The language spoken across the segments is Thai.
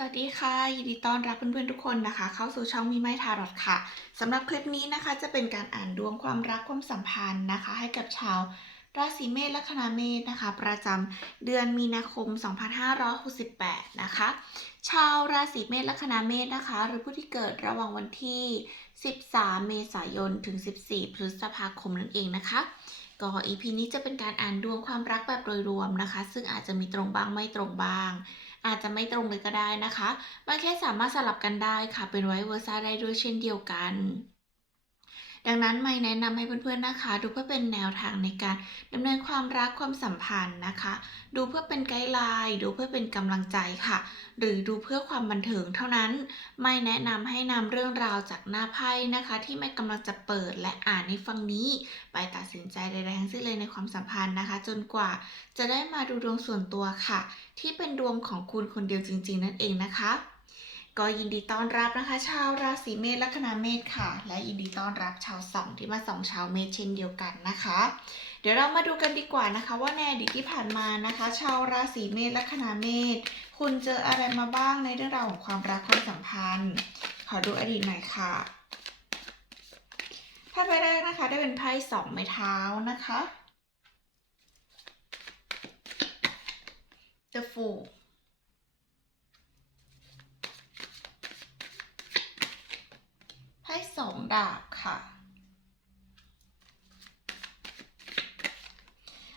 สวัสดีค่ะ ยินดีต้อนรับเพื่อนๆทุกคนนะคะ เข้าสู่ช่องมีไม้ทารอทค่ะสำหรับคลิปนี้นะคะจะเป็นการอ่านดวงความรักความสัมพันธ์นะคะ ให้กับชาวราศีเมษและคณะเมษนะคะ ประจำเดือนมีนาคม 2568 นะคะ ชาวราศีเมษและคณะเมษนะคะ หรือผู้ที่เกิดระหว่างวันที่ 13 เมษายนถึง 14 พฤษภาคมนั่นเองนะคะก็ EP นี้จะเป็นการอ่านดวงความรักแบบโดยรวมนะคะ ซึ่งอาจจะมีตรงบ้างไม่ตรงบ้าง อาจจะไม่ตรงเลยก็ได้นะคะบางเคสสามารถสลับกันได้ค่ะ เป็นไวเวอร์ซ่าได้ด้วยเช่นเดียวกัน ดังนั้นไม่แนะนำให้เพื่อนๆนะคะ ดูเพื่อเป็นแนวทางในการดำเนินความรักความสัมพันธ์นะคะ ดูเพื่อเป็นไกด์ไลน์ดูเพื่อเป็นกำลังใจค่ะ หรือดูเพื่อความบันเทิงเท่านั้น ไม่แนะนำให้นำเรื่องราวจากหน้าไพ่นะคะ ที่ไม่กำลังจะเปิดและอ่านในฟังนี้ ไปตัดสินใจใดๆทั้งสิ้นเลยในความสัมพันธ์นะคะ จนกว่าจะได้มาดูดวงส่วนตัวค่ะ ที่เป็นดวงของคุณคนเดียวจริง ๆ นั่นเองนะคะ ก็ยินดีต้อนรับนะคะ ชาวราศีเมษและคณะเมษค่ะ และยินดีต้อนรับชาวสองที่มาสองชาวเมษเช่นเดียวกันนะคะ เดี๋ยวเรามาดูกันดีกว่านะคะ ว่าในอดีตที่ผ่านมานะคะ ชาวราศีเมษและคณะเมษคุณเจออะไรมาบ้างในเรื่องราวของความรักความสัมพันธ์ ขอดูอดีตหน่อยค่ะไพ่ใบแรกนะคะ ได้เป็นไพ่สองไม้เท้านะคะ The Fool ไพ่ สองดาบค่ะ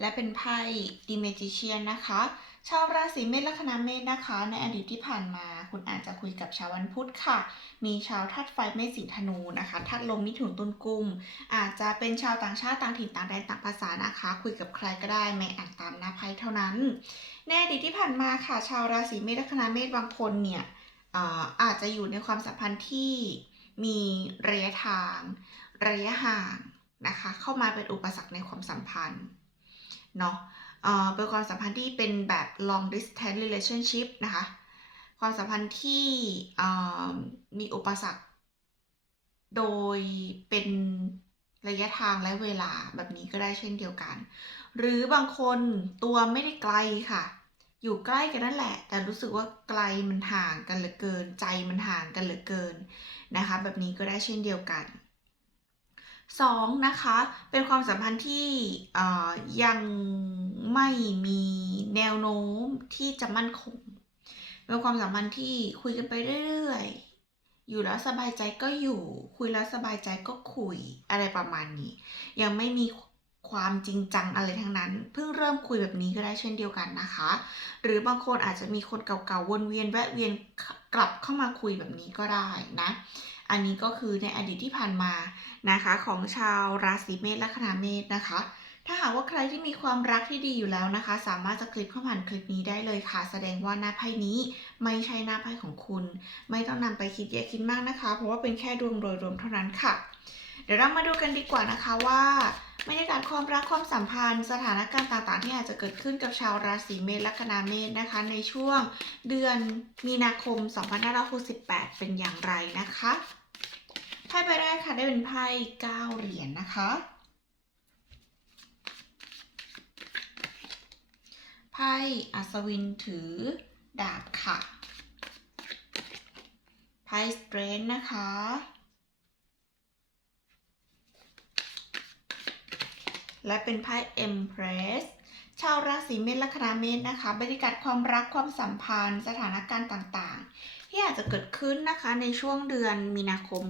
และเป็นไพ่ The Magician นะคะ ชาวราศีเมษและคณะเมษนะคะ ในอดีตที่ผ่านมา คุณอาจจะคุยกับชาววันพุธค่ะ มีชาวธาตุไฟเมษสิงห์ธนูนะคะธาตุลมมิถุนตุลกุม อาจจะเป็นชาวต่างชาติต่างถิ่นต่างแดนต่างภาษานะคะ คุยกับใครก็ได้ไม่อ่านตามหน้าไพ่เท่านั้น ในอดีตที่ผ่านมาค่ะ ชาวราศีเมษและคณะเมษบางคนเนี่ยอาจจะอยู่ในความสัมพันธ์ที่ มีระยะทาง ระยะห่างนะคะ เข้ามาเป็นอุปสรรคในความสัมพันธ์เนาะเอ่อเป็นความสัมพันธ์ที่เป็นแบบ long distance relationship นะคะ ความสัมพันธ์ที่มีอุปสรรค โดยเป็นระยะทางและเวลาแบบนี้ก็ได้เช่นเดียวกัน หรือบางคนตัวไม่ได้ไกลค่ะ อยู่ใกล้กันนั่นแหละ แต่รู้สึกว่าไกลมันห่างกันเหลือเกิน ใจมันห่างกันเหลือเกินนะคะ แบบนี้ก็ได้เช่นเดียวกันสองนะคะ เป็นความสัมพันธ์ที่ยังไม่มีแนวโน้มที่จะมั่นคง เป็นความสัมพันธ์ที่คุยกันไปเรื่อยๆ อยู่แล้วสบายใจก็อยู่ คุยแล้วสบายใจก็คุยอะไรประมาณนี้ ยังไม่มี ความจริงจังอะไรทั้งนั้น เพิ่งเริ่มคุยแบบนี้ก็ได้เช่นเดียวกันนะคะ หรือบางคนอาจจะมีคนเก่าๆวนเวียนแวะเวียนกลับเข้ามาคุยแบบนี้ก็ได้นะ อันนี้ก็คือในอดีตที่ผ่านมานะคะของชาวราศีเมษและคณะเมษนะคะ ถ้าหากว่าใครที่มีความรักที่ดีอยู่แล้วนะคะ สามารถจะคลิกเข้าผ่านคลิปนี้ได้เลยค่ะ แสดงว่าหน้าไพ่นี้ไม่ใช่หน้าไพ่ของคุณ ไม่ต้องนำไปคิดเยอะคิดมากนะคะ เพราะว่าเป็นแค่ดวงโดยรวมเท่านั้นค่ะ เดี๋ยวเรามาดูกันดีกว่านะคะว่าบรรยากาศความรักความสัมพันธ์ สถานการณ์ต่างๆ ที่อาจจะเกิดขึ้นกับชาวราศีเมษและคณะเมษนะคะ ในช่วงเดือนมีนาคม 2568 เป็นอย่างไรนะคะไพ่ใบแรกค่ะได้เป็นไพ่9เหรียญนะคะ ไพ่อัศวินถือดาบค่ะ ไพ่สเตรนนะคะ และเป็นไพ่ Empress ชาวราศีเมษและคณะเมษนะคะ บรรยากาศความรักความสัมพันธ์ สถานการณ์ต่างๆ ที่อาจจะเกิดขึ้นนะคะในช่วงเดือนมีนาคม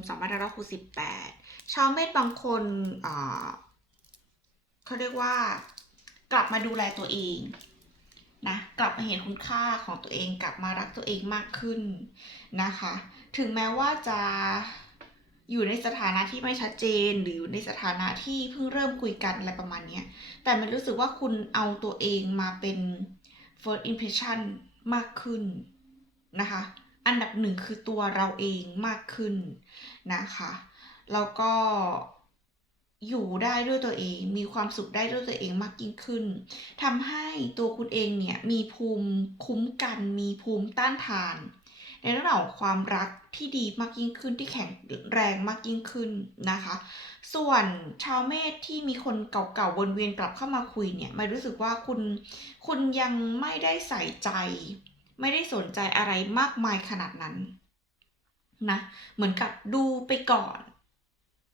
2568 ชาวเมษบางคนเขาเรียกว่ากลับมาดูแลตัวเอง นะกลับมาเห็นคุณค่าของตัวเองกลับมารักตัวเองมากขึ้นนะคะ ถึงแม้ว่าจะอยู่ในสถานะที่ไม่ชัดเจน หรืออยู่ในสถานะที่เพิ่งเริ่มคุยกันอะไรประมาณนี้แต่มันรู้สึกว่าคุณเอาตัวเองมาเป็น first impression มากขึ้นนะคะ อันดับหนึ่งคือตัวเราเองมากขึ้นนะคะ แล้วก็ อยู่ได้ด้วยตัวเอง มีความสุขได้ด้วยตัวเองมากยิ่งขึ้นทำให้ตัวคุณเองเนี่ยมีภูมิคุ้มกัน มีภูมิต้านทาน ในเรื่องของความรักที่ดีมากยิ่งขึ้นที่แข็งแรงมากยิ่งขึ้นนะคะ ส่วนชาวเมษที่มีคนเก่าๆวนเวียนกลับเข้ามาคุยเนี่ยไม่รู้สึกว่าคุณคุณยังไม่ได้ใส่ใจ ไม่ได้สนใจอะไรมากมายขนาดนั้นนะเหมือนกับดูไปก่อน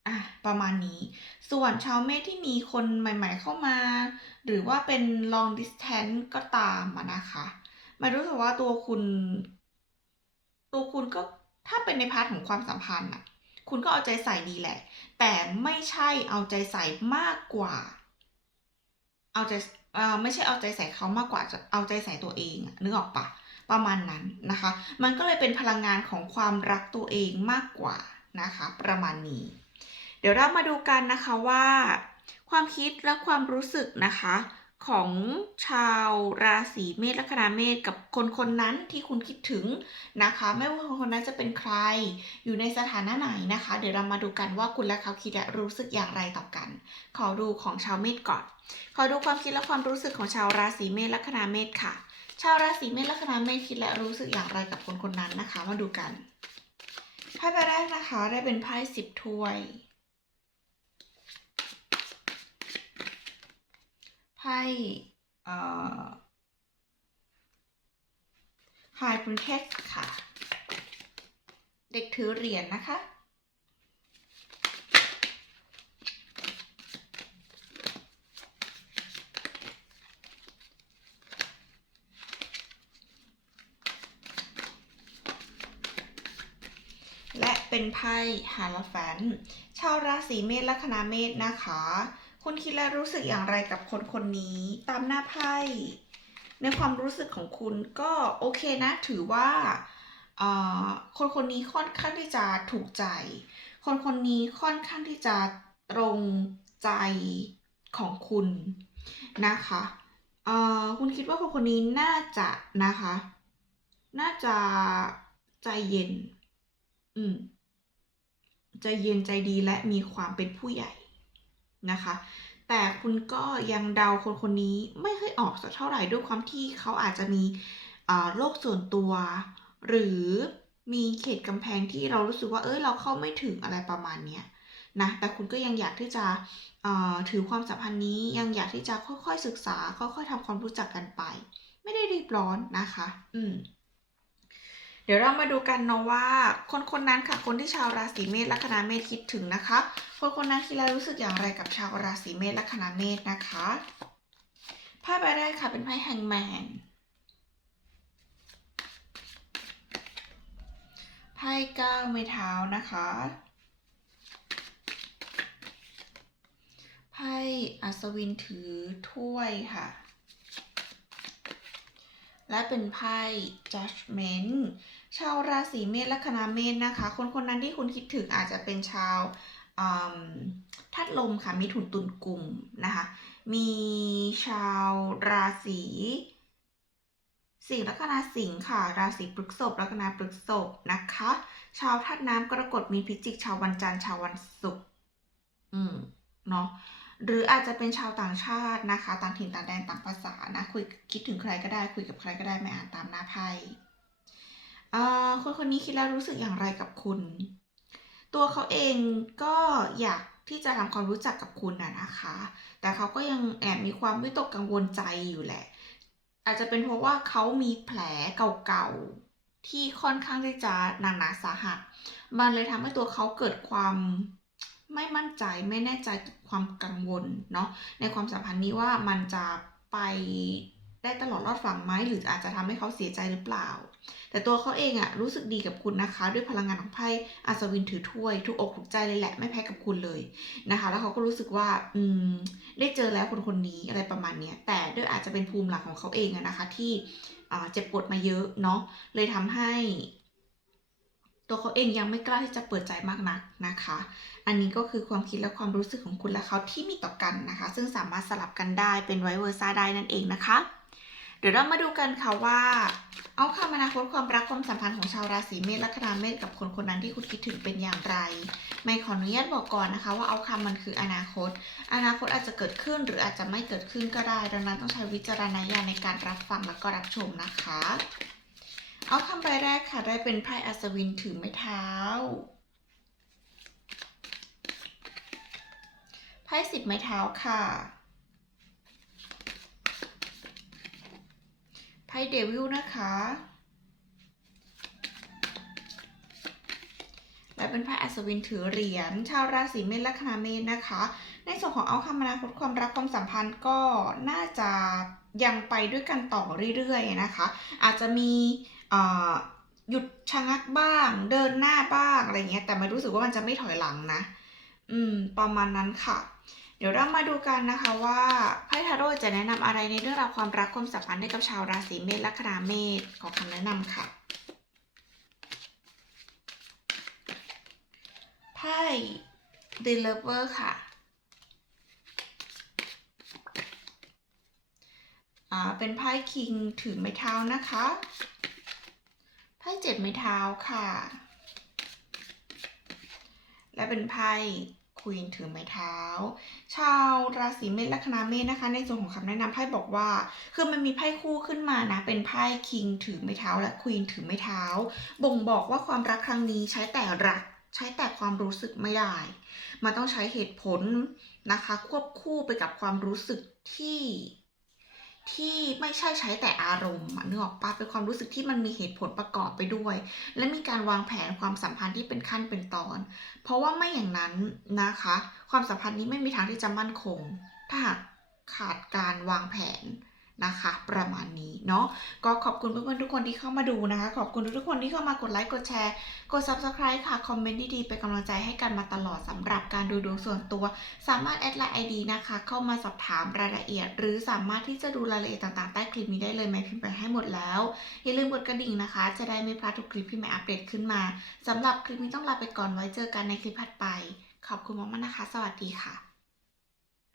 อะประมาณนี้ ส่วนชาวเมษที่มีคนใหม่ๆเข้ามา หรือว่าเป็น long distance ก็ตามอะนะคะมารู้สึกว่าตัวคุณ ตัวคุณก็ถ้าเป็นในพาร์ทของความสัมพันธ์อะคุณก็เอาใจใส่ดีแหละ แต่ไม่ใช่เอาใจใส่มากกว่า เอาใจเอ่อไม่ใช่เอาใจใส่เขามากกว่าจะเอาใจใส่ตัวเองนึกออกปะประมาณนั้นนะคะ มันก็เลยเป็นพลังงานของความรักตัวเองมากกว่านะคะ ประมาณนี้ เดี๋ยวเรามาดูกันนะคะว่า ความคิดและความรู้สึกนะคะ ของชาวราศีเมษลัคนาเมษกับคนคนนั้นที่คุณคิดถึงนะคะ ไม่ว่าคนคนนั้นจะเป็นใครอยู่ในสถานะไหนนะคะ เดี๋ยวเรามาดูกันว่าคุณและเขาคิดและรู้สึกอย่างไรต่อกัน ขอดูของชาวเมษก่อน ขอดูความคิดและความรู้สึกของชาวราศีเมษลัคนาเมษค่ะ ชาวราศีเมษลัคนาเมษคิดและรู้สึกอย่างไรกับคนคนนั้นนะคะ มาดูกันไพ่ใบแรกนะคะได้เป็นไพ่สิบถ้วย ไพ่เอ่อ High Princess ค่ะ เด็กถือเหรียญนะคะ และเป็นไพ่ฮาลแฟนชาวราศีเมษลัคนาเมษนะคะ คุณคิดและรู้สึกอย่างไรกับคนคนนี้ ตามหน้าไพ่ในความรู้สึกของคุณก็โอเคนะ ถือว่าคนคนนี้ค่อนข้างที่จะถูกใจ คนคนนี้ค่อนข้างที่จะตรงใจของคุณนะคะคุณคิดว่าคนคนนี้น่าจะนะคะ น่าจะใจเย็น อืมใจเย็นใจดีและมีความเป็นผู้ใหญ่ นะคะ แต่คุณก็ยังเดาคนคนนี้ไม่ค่อยออกสักเท่าไหร่ด้วยความที่เขาอาจจะมีโลกส่วนตัว หรือมีเขตกำแพงที่เรารู้สึกว่าเอ้ยเราเข้าไม่ถึงอะไรประมาณเนี้ยนะแต่คุณก็ยังอยากที่จะถือความสัมพันธ์นี้ยังอยากที่จะค่อยๆศึกษา ค่อยๆทำความรู้จักกันไป ไม่ได้รีบร้อนนะคะ อืม เดี๋ยวเรามาดูกันเนาะว่า คนคนนั้นค่ะ คนที่ชาวราศีเมษลัคนาเมษคิดถึงนะคะ คนคนนั้นคิดและรู้สึกอย่างไรกับชาวราศีเมษลัคนาเมษนะคะไพ่ใบแรกค่ะเป็นไพ่แฮงแมนไพ่เก้าไม้เท้านะคะไพ่อัศวินถือถ้วยค่ะ และเป็นไพ่ judgment ชาวราศีเมษลัคนาเมษนะคะ คนคนนั้นที่คุณคิดถึงอาจจะเป็นชาวอืมธาตุลมค่ะ มีถุนตุนกลุ่มนะคะ มีชาวราศีสิงห์ลัคนาสิงห์ค่ะ ราศีพฤษภลัคนาพฤษภนะคะ ชาวธาตุน้ำกรกฎมีพิจิก ชาววันจันทร์ชาววันศุกร์อืมเนาะหรืออาจจะเป็นชาวต่างชาตินะคะ ต่างถิ่นต่างแดนต่างภาษานะคุยคิดถึงใครก็ได้คุยกับใครก็ได้ไม่อ่านตามหน้าไพ่ คนคนนี้คิดแล้วรู้สึกอย่างไรกับคุณ ตัวเขาเองก็อยากที่จะทำความรู้จักกับคุณนะนะคะ แต่เขาก็ยังแอบมีความวิตกกังวลใจอยู่แหละ อาจจะเป็นเพราะว่าเขามีแผลเก่าๆ ที่ค่อนข้างที่จะหนักหนาสาหัส มันเลยทำให้ตัวเขาเกิดความไม่มั่นใจไม่แน่ใจความกังวลเนาะในความสัมพันธ์นี้ว่ามันจะไป ได้ตลอดรอดฝั่งไหมหรืออาจจะทำให้เขาเสียใจหรือเปล่า แต่ตัวเขาเองอะรู้สึกดีกับคุณนะคะ ด้วยพลังงานของไพ่อัศวินถือถ้วยถูกอกถูกใจเลยแหละไม่แพ้กับคุณเลยนะคะ แล้วเขาก็รู้สึกว่าอืมได้เจอแล้วคนคนนี้อะไรประมาณเนี้ยแต่ด้วยอาจจะเป็นภูมิหลังของเขาเองอะนะคะ ที่เจ็บปวดมาเยอะเนาะเลยทำให้ตัวเขาเองยังไม่กล้าที่จะเปิดใจมากนักนะคะ อันนี้ก็คือความคิดและความรู้สึกของคุณและเขาที่มีต่อกันนะคะ ซึ่งสามารถสลับกันได้เป็นไวเวอร์ซ่าได้นั่นเองนะคะ เดี๋ยวเรามาดูกันค่ะว่า เอาคำอนาคตความรักความสัมพันธ์ของชาวราศีเมษลัคนาเมษกับคนคนนั้นที่คุณคิดถึงเป็นอย่างไร ไม่ขออนุญาตบอกก่อนนะคะ ว่าเอาคำมันคืออนาคต อนาคตอาจจะเกิดขึ้นหรืออาจจะไม่เกิดขึ้นก็ได้ ดังนั้นต้องใช้วิจารณญาณในการรับฟังและก็รับชมนะคะ เอาคำใบแรกค่ะได้เป็นไพ่อัศวินถือไม้เท้าไพ่สิบไม้เท้าค่ะ ไพ่เดวิลนะคะและเป็นไพ่อัศวินถือเหรียญชาวราศีเมษลัคนาเมษนะคะ ในส่วนของเอาคำนาคตความรักความสัมพันธ์ก็น่าจะยังไปด้วยกันต่อเรื่อยๆนะคะ อาจจะมีหยุดชะงักบ้าง เดินหน้าบ้างอะไรเงี้ยแต่ไม่รู้สึกว่ามันจะไม่ถอยหลังนะ อืม ประมาณนั้นค่ะ เดี๋ยวเรามาดูกันนะคะว่าไพ่ทาโร่จะแนะนำอะไรในเรื่องราวความรักความสัมพันธ์ให้กับชาวราศีเมษแลัคนาเมษขอคำแนะนำค่ะไพ่ The Lover ค่ะอ่าเป็นไพ่คิงถือไม้เท้านะคะไพ่เจ็ดไม้เท้าค่ะ และเป็นไพ่ ควีนถือไม้เท้า ชาวราศีเมษลัคนาเมษนะคะ ในส่วนของคำแนะนำไพ่บอกว่า คือมันมีไพ่คู่ขึ้นมานะ เป็นไพ่คิงถือไม้เท้า และควีนถือไม้เท้า บ่งบอกว่าความรักครั้งนี้ใช้แต่รัก ใช้แต่ความรู้สึกไม่ได้ มันต้องใช้เหตุผลนะคะ ควบคู่ไปกับความรู้สึกที่ ที่ไม่ใช่ใช้แต่อารมณ์เนื้ออกปะเป็นความรู้สึกที่มันมีเหตุผลประกอบไปด้วย และมีการวางแผนความสัมพันธ์ที่เป็นขั้นเป็นตอน เพราะว่าไม่อย่างนั้นนะคะ ความสัมพันธ์นี้ไม่มีทางที่จะมั่นคง ถ้าหากขาดการวางแผน นะคะ ประมาณนี้เนาะก็ขอบคุณเพื่อนๆทุกคนที่เข้ามาดูนะคะ ขอบคุณทุกๆคนที่เข้ามากดไลค์กดแชร์ กด subscribe ค่ะ คอมเมนต์ดีๆเป็นกำลังใจให้กันมาตลอดสำหรับการดูดวงส่วนตัว สามารถแอดไลน์ ID นะคะ เข้ามาสอบถามรายละเอียด หรือสามารถที่จะดูรายละเอียดต่างๆใต้คลิปนี้ได้เลยแม่พิมพ์ไปให้หมดแล้ว อย่าลืมกดกระดิ่งนะคะ จะได้ไม่พลาดทุกคลิปที่แม่อัปเดตขึ้นมาสำหรับคลิปนี้ต้องลาไปก่อนไว้เจอกันในคลิปถัดไป ขอบคุณมากๆนะคะ สวัสดีค่ะ